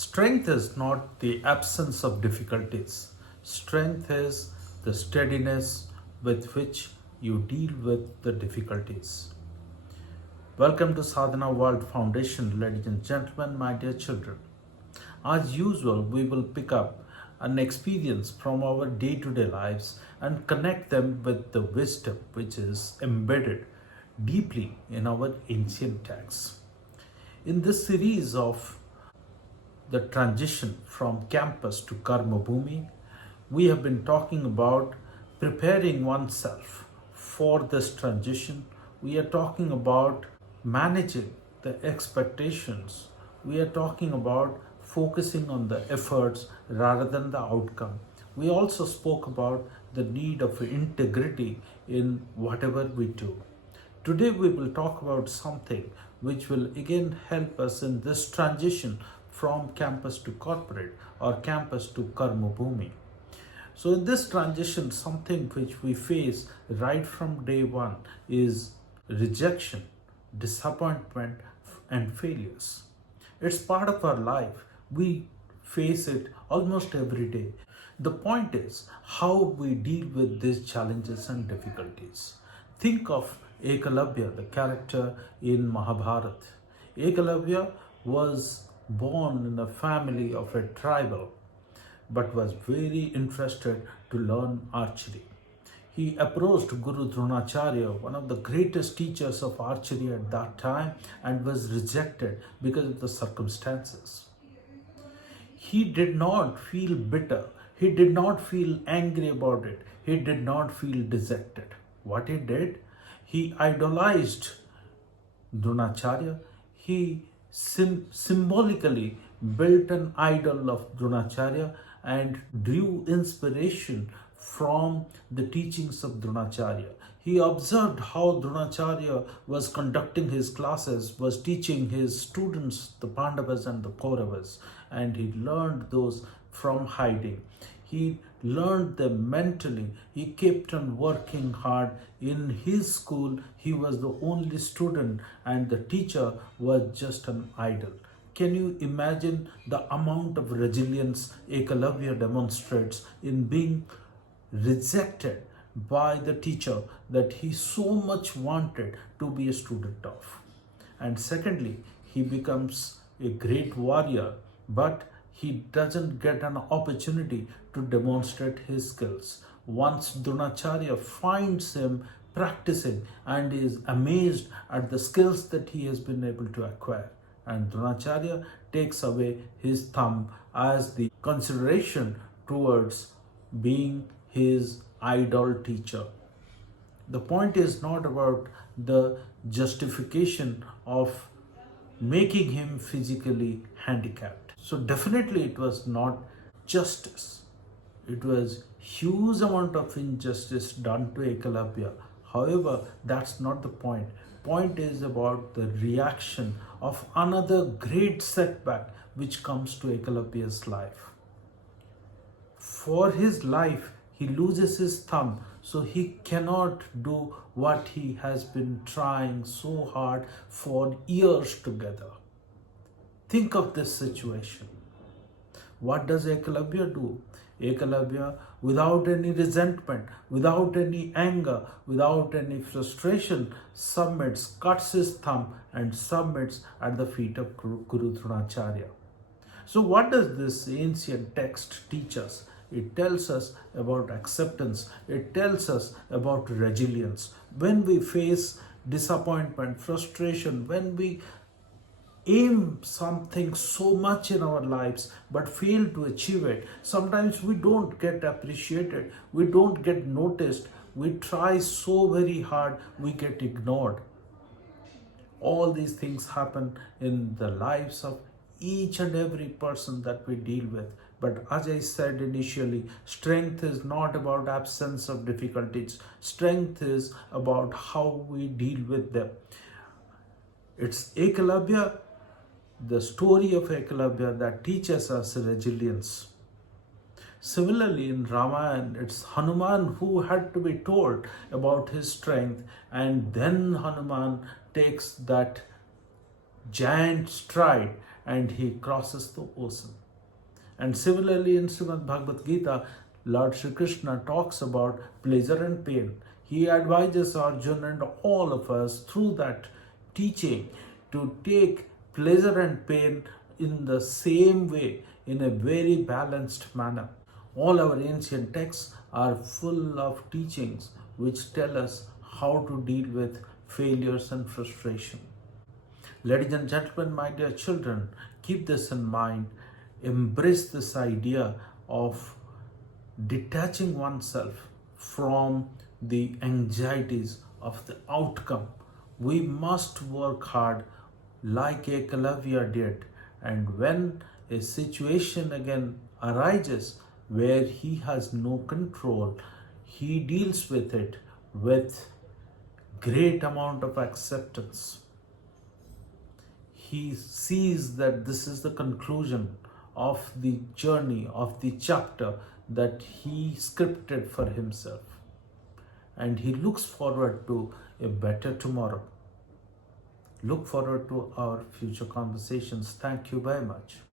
Strength is not the absence of difficulties. Strength is the steadiness with which you deal with the difficulties. Welcome to Sadhana World Foundation, ladies and gentlemen, my dear children. As usual, we will pick up an experience from our day-to-day lives and connect them with the wisdom which is embedded deeply in our ancient texts. In this series of the transition from campus to Karmabhoomi, we have been talking about preparing oneself for this transition. We are talking about managing the expectations. We are talking about focusing on the efforts rather than the outcome. We also spoke about the need of integrity in whatever we do. Today we will talk about something which will again help us in this transition from campus to corporate or campus to Karmabhoomi. So in this transition, something which we face right from day one is rejection, disappointment, and failures. It's part of our life. We face it almost every day. The point is how we deal with these challenges and difficulties. Think of Ekalavya, the character in Mahabharata. Ekalavya was born in a family of a tribal, but was very interested to learn archery. He approached Guru Dronacharya, one of the greatest teachers of archery at that time, and was rejected because of the circumstances. He did not feel bitter. He did not feel angry about it. He did not feel dejected. What he did, he idolized Dronacharya. He symbolically built an idol of Dronacharya and drew inspiration from the teachings of Dronacharya. He observed how Dronacharya was conducting his classes, was teaching his students, the Pandavas and the Kauravas, and he learned those from hiding. He learned them mentally. He kept on working hard. In his school, he was the only student and the teacher was just an idol. Can you imagine the amount of resilience Ekalavya demonstrates in being rejected by the teacher that he so much wanted to be a student of? And secondly, he becomes a great warrior, but he doesn't get an opportunity to demonstrate his skills. Once Dronacharya finds him practicing and is amazed at the skills that he has been able to acquire, and Dronacharya takes away his thumb as the consideration towards being his idol teacher. The point is not about the justification of making him physically handicapped. So definitely it was not justice. It was huge amount of injustice done to Ekalavya. However, that's not the point. Point is about the reaction of another great setback which comes to Ekalavya's life. For his life, he loses his thumb, so he cannot do what he has been trying so hard for years together. Think of this situation. What does Ekalavya do? Ekalavya, without any resentment, without any anger, without any frustration, submits, cuts his thumb and submits at the feet of Guru Dronacharya. So what does this ancient text teach us? It tells us about acceptance. It tells us about resilience. When we face disappointment, frustration, when we aim something so much in our lives but fail to achieve it, sometimes we don't get appreciated, we don't get noticed, we try so very hard, we get ignored. All these things happen in the lives of each and every person that we deal with. But as I said initially, strength is not about absence of difficulties. Strength is about how we deal with them. It's Ekalavya, the story of Ekalavya, that teaches us resilience. Similarly, in Ramayana, it's Hanuman who had to be told about his strength, and then Hanuman takes that giant stride and he crosses the ocean. And similarly, in Srimad Bhagavad Gita, Lord Sri Krishna talks about pleasure and pain. He advises Arjuna and all of us through that teaching to take pleasure and pain in the same way, in a very balanced manner. All our ancient texts are full of teachings which tell us how to deal with failures and frustration. Ladies and gentlemen, my dear children, keep this in mind. Embrace this idea of detaching oneself from the anxieties of the outcome. We must work hard like Ekalavya did, and when a situation again arises where he has no control, he deals with it with great amount of acceptance. He sees that this is the conclusion of the journey, of the chapter that he scripted for himself. And he looks forward to a better tomorrow. Look forward to our future conversations. Thank you very much.